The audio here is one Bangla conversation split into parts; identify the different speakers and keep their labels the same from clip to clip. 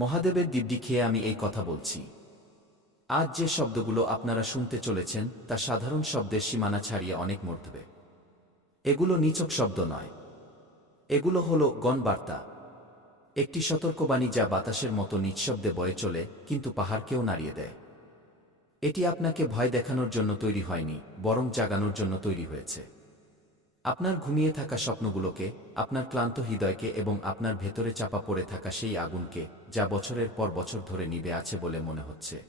Speaker 1: মহাদেবের দিব্যি খেয়ে আমি এই কথা বলছি। আজ যে শব্দগুলো আপনারা শুনতে চলেছেন, তা সাধারণ শব্দের সীমানা ছাড়িয়ে অনেক মর্ধবে। এগুলো নিচক শব্দ নয়। এগুলো হলো গণবার্তা। একটি সতর্কবাণী যা বাতাসের মতো নিঃশব্দে বয়ে চলে, কিন্তু পাহাড়কেও নাড়িয়ে দেয়। এটি আপনাকে ভয় দেখানোর জন্য তৈরি হয়নি, বরং জাগানোর জন্য তৈরি হয়েছে। আপনার ঘুমিয়ে থাকা স্বপ্নগুলোকে, আপনার ক্লান্ত হৃদয়কে এবং আপনার ভেতরে চাপা পড়ে থাকা সেই আগুনকে, যা বছরের পর বছর ধরে নিবে আছে বলে মনে হচ্ছে।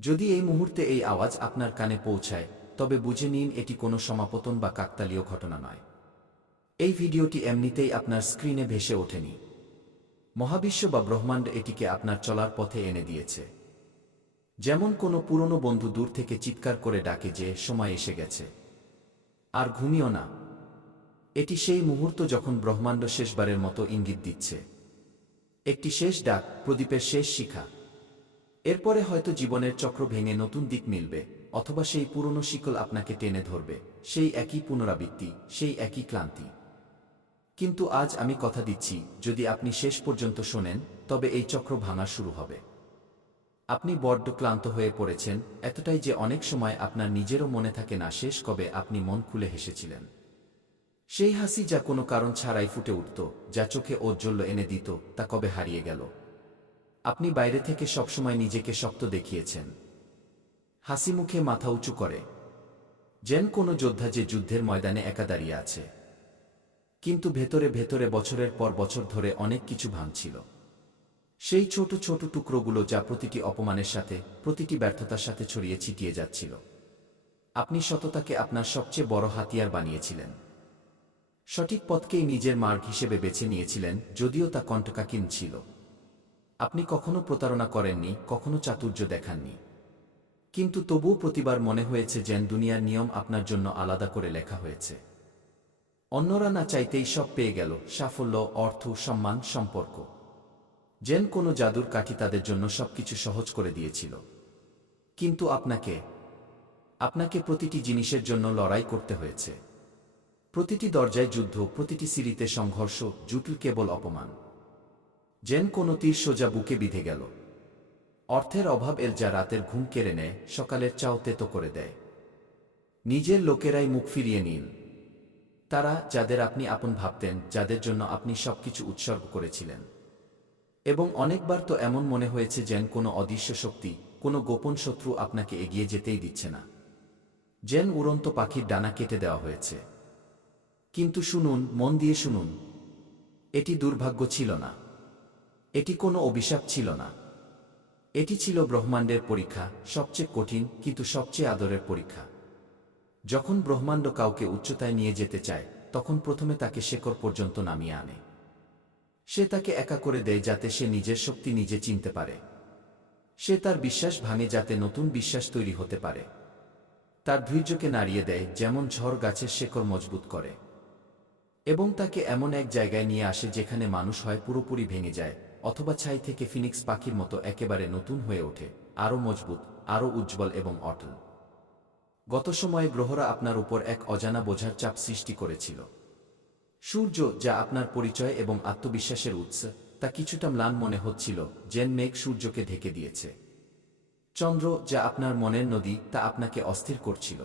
Speaker 1: যদি এই মুহূর্তে এই আওয়াজ আপনার কানে পৌঁছায়, তবে বুঝে নিন এটি কোনো সমাপতন বা কাকতালীয় ঘটনা নয়। এই ভিডিওটি এমনিতেই আপনার স্ক্রিনে ভেসে ওঠেনি। মহাবিশ্ব বা ব্রহ্মাণ্ড এটিকে আপনার চলার পথে এনে দিয়েছে। যেমন কোনো পুরনো বন্ধু দূর থেকে চিৎকার করে ডাকে যে, সময় এসে গেছে। আর ঘুমিও না। এটি সেই মুহূর্ত যখন ব্রহ্মাণ্ড শেষবারের মতো ইঙ্গিত দিচ্ছে। একটি শেষ ডাক, প্রদীপের শেষ শিখা। এরপরে হয়তো জীবনের চক্র ভেঙে নতুন দিক মিলবে, অথবা সেই পুরনো শিকল আপনাকে টেনে ধরবে, সেই একই পুনরাবৃত্তি, সেই একই ক্লান্তি। কিন্তু আজ আমি কথা দিচ্ছি, যদি আপনি শেষ পর্যন্ত শোনেন, তবে এই চক্র ভাঙা শুরু হবে। আপনি বড্ড ক্লান্ত হয়ে পড়েছেন, এতটাই যে অনেক সময় আপনার নিজেরও মনে থাকে না শেষ কবে আপনি মন খুলে হেসেছিলেন। সেই হাসি যা কোনো কারণ ছাড়াই ফুটে উঠত, যা চোখে ঔজ্জ্বল্য এনে দিত, তা কবে হারিয়ে গেল? আপনি বাইরে থেকে সবসময় নিজেকে শক্ত দেখিয়েছেন। হাসি মুখে মাথা উঁচু করে। যেন কোনো যোদ্ধা যে যুদ্ধের ময়দানে একা দাঁড়িয়ে আছে। কিন্তু ভেতরে ভেতরে বছরের পর বছর ধরে অনেক কিছু ভাঙছিল। সেই ছোট ছোট টুকরোগুলো যা প্রতিটি অপমানের সাথে, প্রতিটি ব্যর্থতার সাথে ছড়িয়ে ছিটিয়ে যাচ্ছিল। আপনি সততাকে আপনার সবচেয়ে বড় হাতিয়ার বানিয়েছিলেন। সঠিক পথকেই নিজের মার্গ হিসেবে বেছে নিয়েছিলেন, যদিও তা কণ্টকাকিন ছিল। আপনি কখনো প্রতারণা করেননি, কখনো চাতুর্য দেখাননি। কিন্তু তবুও প্রতিবার মনে হয়েছে যেন দুনিয়ার নিয়ম আপনার জন্য আলাদা করে লেখা হয়েছে। অন্যরা না চাইতেই সব পেয়ে গেল, সাফল্য, অর্থ, সম্মান, সম্পর্ক। যেন কোনো জাদুর কাঠি তাদের জন্য সবকিছু সহজ করে দিয়েছিল। কিন্তু আপনাকে আপনাকে প্রতিটি জিনিসের জন্য লড়াই করতে হয়েছে। প্রতিটি দরজায় যুদ্ধ, প্রতিটি সিঁড়িতে সংঘর্ষ, জুটল কেবল অপমান। যেন কোনো তীর সোজা বুকে বিধে গেল। অর্থের অভাব এর যা রাতের ঘুম কেড়ে নেয়, সকালের চাও তেতো করে দেয়। নিজের লোকেরাই মুখ ফিরিয়ে নিন। তারা, যাদের আপনি আপন ভাবতেন, যাদের জন্য আপনি সবকিছু উৎসর্গ করেছিলেন। এবং অনেকবার তো এমন মনে হয়েছে যেন কোনো অদৃশ্য শক্তি, কোনো গোপন শত্রু আপনাকে এগিয়ে যেতেই দিচ্ছে না। যেন উড়ন্ত পাখির ডানা কেটে দেওয়া হয়েছে। কিন্তু শুনুন, মন দিয়ে শুনুন। এটি দুর্ভাগ্য ছিল না। এটি কোনো অভিশাপ ছিল না। এটি ছিল ব্রহ্মাণ্ডের পরীক্ষা, সবচেয়ে কঠিন, কিন্তু সবচেয়ে আদরের পরীক্ষা। যখন ব্রহ্মাণ্ড কাউকে উচ্চতায় নিয়ে যেতে চায়, তখন প্রথমে তাকে শেকড় পর্যন্ত নামিয়ে আনে। সে তাকে একা করে দেয় যাতে সে নিজের শক্তি নিজে চিনতে পারে। সে তার বিশ্বাস ভাঙে যাতে নতুন বিশ্বাস তৈরি হতে পারে। তার ধৈর্যকে নাড়িয়ে দেয়, যেমন ঝড় গাছের শেকড় মজবুত করে। এবং তাকে এমন এক জায়গায় নিয়ে আসে যেখানে মানুষ হয় পুরোপুরি ভেঙে যায়, অথবা ছাই থেকে ফিনিক্স পাখির মতো একেবারে নতুন হয়ে ওঠে, আরও মজবুত, আরও উজ্জ্বল এবং অটল। গত সময়ে গ্রহরা আপনার উপর এক অজানা বোঝার চাপ সৃষ্টি করেছিল। সূর্য, যা আপনার পরিচয় এবং আত্মবিশ্বাসের উৎস, তা কিছুটা ম্লান মনে হচ্ছিল, যেন মেঘ সূর্যকে ঢেকে দিয়েছে। চন্দ্র, যা আপনার মনের নদী, তা আপনাকে অস্থির করছিল।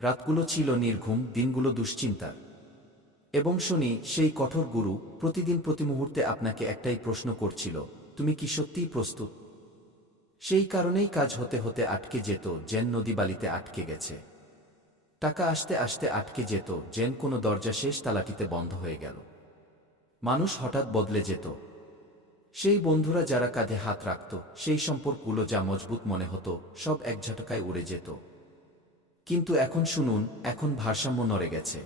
Speaker 1: রাতগুলো ছিল নির্ঘুম, দিনগুলো দুশ্চিন্তার এবং শনি, সেই কঠোর গুরু, প্রতিদিন প্রতি মুহূর্তে আপনাকে একটাই প্রশ্ন করছিল, তুমি কি সত্যিই প্রস্তুত? সেই কারণেই কাজ হতে হতে আটকে যেত, যেন নদী বালিতে আটকে গেছে। টাকা আসতে আসতে আটকে যেত, যেন কোনো দরজা শেষ তালাটিতে বন্ধ হয়ে গেল। মানুষ হঠাৎ বদলে যেত। সেই বন্ধুরা যারা কাঁধে হাত রাখত, সেই সম্পর্কগুলো যা মজবুত মনে হতো, সব এক ঝটকায় উড়ে যেত। কিন্তু এখন শুনুন, এখন ভারসাম্য নড়ে গেছে।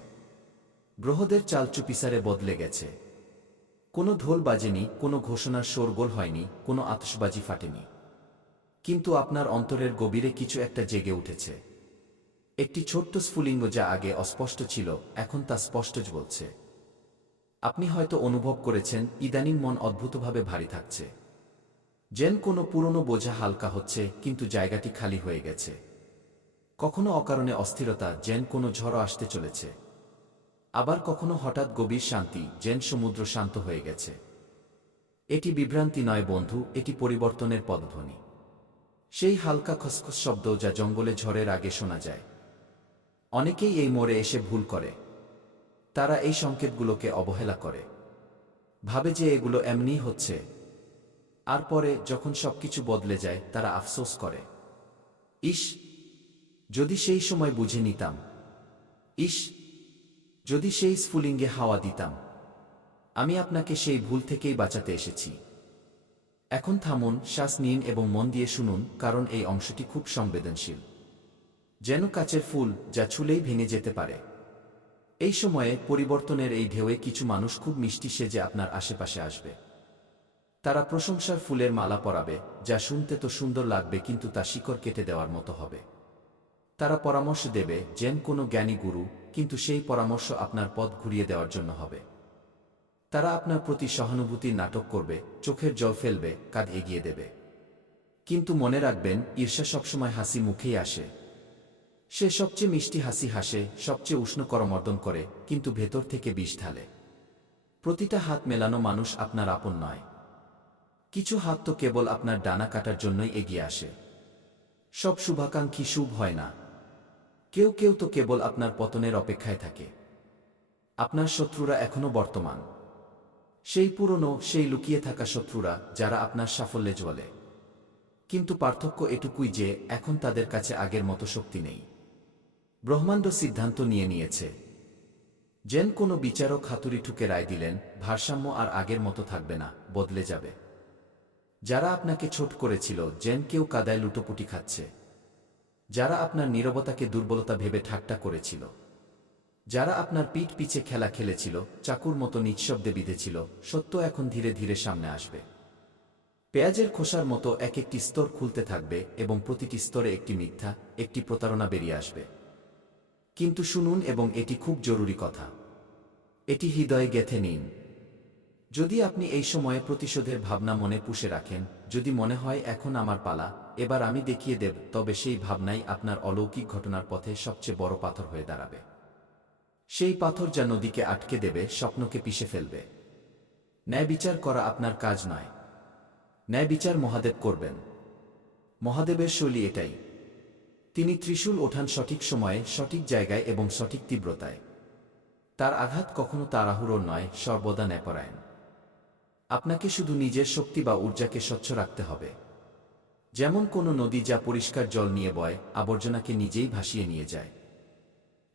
Speaker 1: গ্রহদের চাল চুপিসারে বদলে গেছে। কোনো ঢোল বাজেনি, কোনো ঘোষণার শোরগোল হয়নি, কোনো আতসবাজি ফাটেনি। কিন্তু আপনার অন্তরের গভীরে কিছু একটা জেগে উঠেছে। একটি ছোট্ট স্ফুলিঙ্গ যা আগে অস্পষ্ট ছিল, এখন তা স্পষ্ট বলছে। আপনি হয়তো অনুভব করেছেন, ইদানিং মন অদ্ভুতভাবে ভারী থাকছে। যেন কোনো পুরনো বোঝা হালকা হচ্ছে, কিন্তু জায়গাটি খালি হয়ে গেছে। কখনো অকারণে অস্থিরতা, যেন কোনো ঝড় আসতে চলেছে। আবার কখনো হঠাৎ গভীর শান্তি, যেন সমুদ্র শান্ত হয়ে গেছে। এটি বিভ্রান্তি নয় বন্ধু, এটি পরিবর্তনের পদধ্বনি। সেই হালকা খসখস শব্দ যা জঙ্গলে ঝড়ের আগে শোনা যায়। অনেকেই এই মোড়ে এসে ভুল করে। তারা এই সংকেতগুলোকে অবহেলা করে। ভাবে যে এগুলো এমনিই হচ্ছে। আর পরে যখন সবকিছু বদলে যায়, তারা আফসোস করে। ইস, যদি সেই সময় বুঝে নিতাম। ইস, যদি সেই স্ফুলিঙ্গে হাওয়া দিতাম। আমি আপনাকে সেই ভুল থেকেই বাঁচাতে এসেছি। এখন থামুন, শ্বাস নিন এবং মন দিয়ে শুনুন, কারণ এই অংশটি খুব সংবেদনশীল। যেন কাচের ফুল যা ছুলেই ভেঙে যেতে পারে। এই সময়ে পরিবর্তনের এই ঢেউয়ে কিছু মানুষ খুব মিষ্টি সেজে আপনার আশেপাশে আসবে। তারা প্রশংসার ফুলের মালা পরাবে, যা শুনতে তো সুন্দর লাগবে কিন্তু তা শিকড় কেটে দেওয়ার মতো হবে। তারা পরামর্শ দেবে, যেন কোনো জ্ঞানী গুরু, কিন্তু সেই পরামর্শ আপনার পথ ঘুরিয়ে দেওয়ার জন্য হবে। তারা আপনার প্রতি সহানুভূতির নাটক করবে, চোখের জল ফেলবে, কাঁধ এগিয়ে দেবে। কিন্তু মনে রাখবেন, ঈর্ষা সবসময় হাসি মুখেই আসে। সে সবচেয়ে মিষ্টি হাসি হাসে, সবচেয়ে উষ্ণ করমর্দন করে, কিন্তু ভেতর থেকে বিষ ঢালে। প্রতিটা হাত মেলানো মানুষ আপনার আপন নয়। কিছু হাত তো কেবল আপনার ডানা কাটার জন্যই এগিয়ে আসে। সব শুভাকাঙ্ক্ষী শুভ হয় না। কেউ কেউ তো কেবল আপনার পতনের অপেক্ষায় থাকে। আপনার শত্রুরা এখনও বর্তমান। সেই পুরনো, সেই লুকিয়ে থাকা শত্রুরা, যারা আপনার সাফল্যে জ্বলে। কিন্তু পার্থক্য এটুকুই যে, এখন তাদের কাছে আগের মতো শক্তি নেই। ব্রহ্মাণ্ড সিদ্ধান্ত নিয়ে নিয়েছে। যেন কোনো বিচারক হাতুড়ি ঠুকে রায় দিলেন, ভারসাম্য আর আগের মতো থাকবে না, বদলে যাবে। যারা আপনাকে ছোট করেছিল, যেন কেউ কাদায় লুটোপুটি খাচ্ছে। যারা আপনার নীরবতাকে দুর্বলতা ভেবে ঠাট্টা করেছিল। যারা আপনার পিঠ পিছে খেলা খেলেছিল, চাকুর মতো নিঃশব্দে বিঁধেছিল, সত্য এখন ধীরে ধীরে সামনে আসবে। পেঁয়াজের খোসার মতো এক একটি স্তর খুলতে থাকবে এবং প্রতিটি স্তরে একটি মিথ্যা, একটি প্রতারণা বেরিয়ে আসবে। কিন্তু শুনুন এবং এটি খুব জরুরি কথা। এটি হৃদয়ে গেথে নিন। যদি আপনি এই সময়ে প্রতিশোধের ভাবনা মনে পুষে রাখেন, যদি মনে হয়, এখন আমার পালা, এবার আমি দেখিয়ে দেব, তবে সেই ভাবনাই আপনার অলৌকিক ঘটনার পথে সবচেয়ে বড় পাথর হয়ে দাঁড়াবে। সেই পাথর যা নদীকে আটকে দেবে, স্বপ্নকে পিষে ফেলবে। ন্যায় বিচার করা আপনার কাজ নয়। ন্যায় বিচার মহাদেব করবেন। মহাদেবের শৈলী এটাই। তিনি ত্রিশূল ওঠান সঠিক সময়ে, সঠিক জায়গায় এবং সঠিক তীব্রতায়। তার আঘাত কখনো তাড়াহুড়োর নয়, সর্বদা ন্যাপরায়ণ। আপনাকে শুধু নিজের শক্তি বা ঊর্জাকে স্বচ্ছ রাখতে হবে। যেমন কোনো নদী যা পরিষ্কার জল নিয়ে বয়, আবর্জনাকে নিজেই ভাসিয়ে নিয়ে যায়।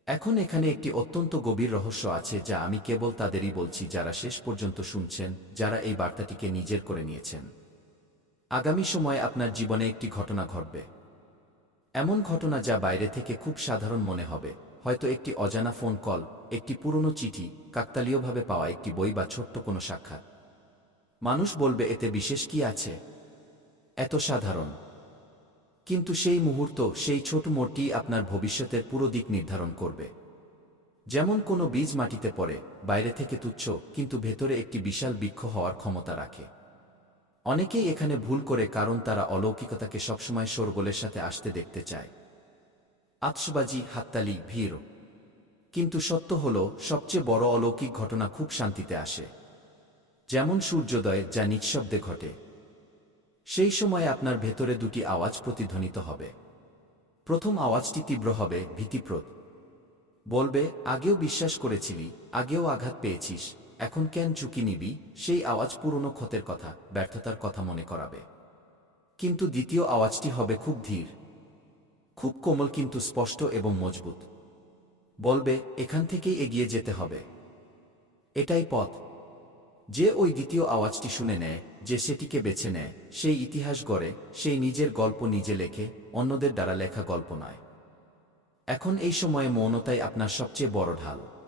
Speaker 1: এখন এখানে একটি অত্যন্ত গভীর রহস্য আছে যা আমি কেবল তাদেরই বলছি যারা শেষ পর্যন্ত শুনছেন, যারা এই বার্তাটিকে নিজের করে নিয়েছেন। আগামী সময়ে আপনার জীবনে একটি ঘটনা ঘটবে। এমন ঘটনা যা বাইরে থেকে খুব সাধারণ মনে হবে। হয়তো একটি অজানা ফোন কল, একটি পুরনো চিঠি, কাকতালীয়ভাবে পাওয়া একটি বই বা ছোট্ট কোনো সাক্ষাৎ। মানুষ বলবে, এতে বিশেষ কি আছে? এত সাধারণ। কিন্তু সেই মুহূর্ত, সেই ছোট মোড়টি আপনার ভবিষ্যতের পুরো দিক নির্ধারণ করবে। যেমন কোনো বীজ মাটিতে পড়ে, বাইরে থেকে তুচ্ছ, কিন্তু ভেতরে একটি বিশাল বৃক্ষ হওয়ার ক্ষমতা রাখে। অনেকেই এখানে ভুল করে কারণ তারা অলৌকিকতাকে সবসময় শোরগোলের সাথে আসতে দেখতে চায়। আতসবাজি, হাততালি, ভিড়। কিন্তু সত্য হল, সবচেয়ে বড় অলৌকিক ঘটনা খুব শান্তিতে আসে। যেমন সূর্যোদয়, যা নিঃশব্দে ঘটে। সেই সময় আপনার ভেতরে দুটি আওয়াজ প্রতিধ্বনিত হবে। প্রথম আওয়াজটি তীব্র হবে, ভীতিপ্রদ। বলবে, আগেও বিশ্বাস করেছিলি, আগেও আঘাত পেয়েছিস। এখন কেন ঝুঁকি নিবি? সেই আওয়াজ পুরনো ক্ষতের কথা, ব্যর্থতার কথা মনে করাবে। কিন্তু দ্বিতীয় আওয়াজটি হবে খুব ধীর। খুব কোমল কিন্তু স্পষ্ট এবং মজবুত। বলবে, এখান থেকেই এগিয়ে যেতে হবে। এটাই পথ। যে ওই দ্বিতীয় আওয়াজটি শুনে নেয়, যে সেটিকে বেছে নেয়, সেই ইতিহাস গড়ে, সেই নিজের গল্প নিজে লেখে, অন্যদের দ্বারা লেখা গল্প নয়। এখন এই সময়ে মৌনতাই আপনার সবচেয়ে বড় ঢাল।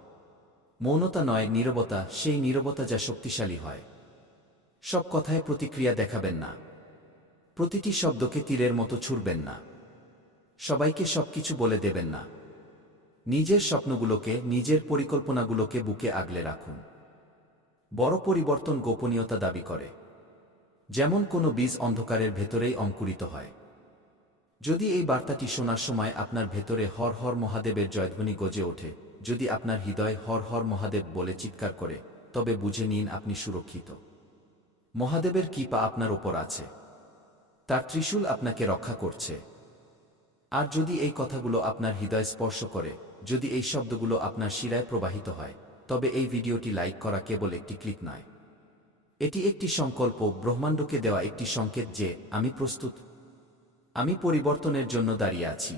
Speaker 1: মৌনতা নয়, নীরবতা, সেই নীরবতা যা শক্তিশালী হয়। সব কথায় প্রতিক্রিয়া দেখাবেন না। প্রতিটি শব্দকে তীরের মতো ছুড়বেন না। সবাইকে সবকিছু বলে দেবেন না। নিজের স্বপ্নগুলোকে, নিজের পরিকল্পনাগুলোকে বুকে আগলে রাখুন। বড় পরিবর্তন গোপনীয়তা দাবি করে। যেমন কোনো বীজ অন্ধকারের ভেতরেই অঙ্কুরিত হয়। যদি এই বার্তাটি শোনার সময় আপনার ভেতরে হর হর মহাদেবের জয়ধ্বনি গজে ওঠে যদি আপনার হৃদয় হর হর মহাদেব বলে চিৎকার করে, তবে বুঝে নিন আপনি সুরক্ষিত। মহাদেবের কৃপা আপনার ওপর আছে। তার ত্রিশূল আপনাকে রক্ষা করছে। আর যদি এই কথাগুলো আপনার হৃদয় স্পর্শ করে, যদি এই শব্দগুলো আপনার শিরায় প্রবাহিত হয়, তবে এই ভিডিওটি লাইক করা কেবল একটি ক্লিক নয়। এটি একটি সংকল্প, ব্রহ্মাণ্ডকে দেওয়া একটি সংকেত যে, আমি প্রস্তুত। আমি পরিবর্তনের জন্য দাঁড়িয়ে আছি।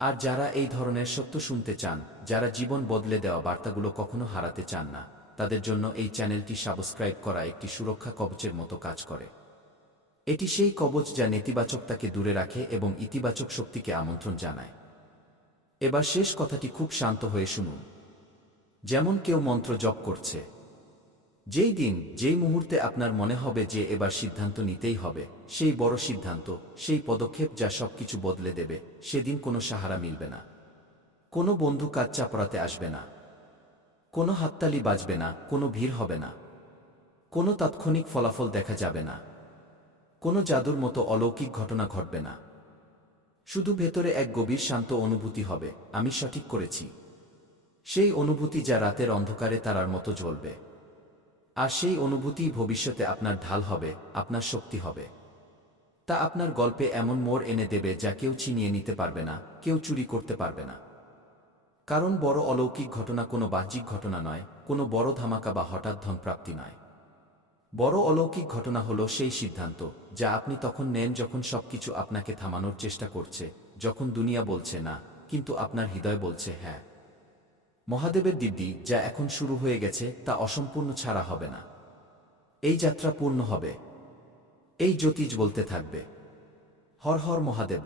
Speaker 1: আর যারা এই ধরনের সত্য শুনতে চান, যারা জীবন বদলে দেওয়া বার্তাগুলো কখনো হারাতে চান না, তাদের জন্য এই চ্যানেলটি সাবস্ক্রাইব করা একটি সুরক্ষা কবচের মতো কাজ করে। এটি সেই কবচ যা নেতিবাচকতাকে দূরে রাখে এবং ইতিবাচক শক্তিকে আমন্ত্রণ জানায়। এবার শেষ কথাটি খুব শান্ত হয়ে শুনুন। যেমন কেউ মন্ত্র জপ করছে যেই দিন, যেই মুহূর্তে আপনার মনে হবে যে এবার সিদ্ধান্ত নিতেই হবে, সেই বড় সিদ্ধান্ত, সেই পদক্ষেপ যা সবকিছু বদলে দেবে, সেদিন কোনো সাহারা মিলবে না। কোনো বন্ধু কাজ চাপড়াতে আসবে না। কোনো হাততালি বাজবে না, কোনো ভিড় হবে না। কোনো তাৎক্ষণিক ফলাফল দেখা যাবে না। কোনো জাদুর মতো অলৌকিক ঘটনা ঘটবে না। শুধু ভেতরে এক গভীর শান্ত অনুভূতি হবে, আমি সঠিক করেছি। সেই অনুভূতি যা রাতের অন্ধকারে তারার মতো জ্বলবে। আর সেই অনুভূতি ভবিষ্যতে আপনার ঢাল হবে, আপনার শক্তি হবে। তা আপনার গল্পে এমন মোড় এনে দেবে যা কেউ ছিনিয়ে নিতে পারবে না, কেউ চুরি করতে পারবে না। কারণ বড় অলৌকিক ঘটনা কোনো বাহ্যিক ঘটনা নয়, কোনো বড় ধামাকা বা হঠাৎ ধনপ্রাপ্তি নয়। বড় অলৌকিক ঘটনা হলো সেই সিদ্ধান্ত, যা আপনি তখন নেন যখন সবকিছু আপনাকে থামানোর চেষ্টা করছে, যখন দুনিয়া বলছে না, কিন্তু আপনার হৃদয় বলছে হ্যাঁ। মহাদেবের দিদি যা এখন শুরু হয়ে গেছে তা অসম্পূর্ণ ছাড়া হবে না। এই যাত্রা পূর্ণ হবে। এই জ্যোতিষ বলতে থাকবে। হর হর মহাদেব।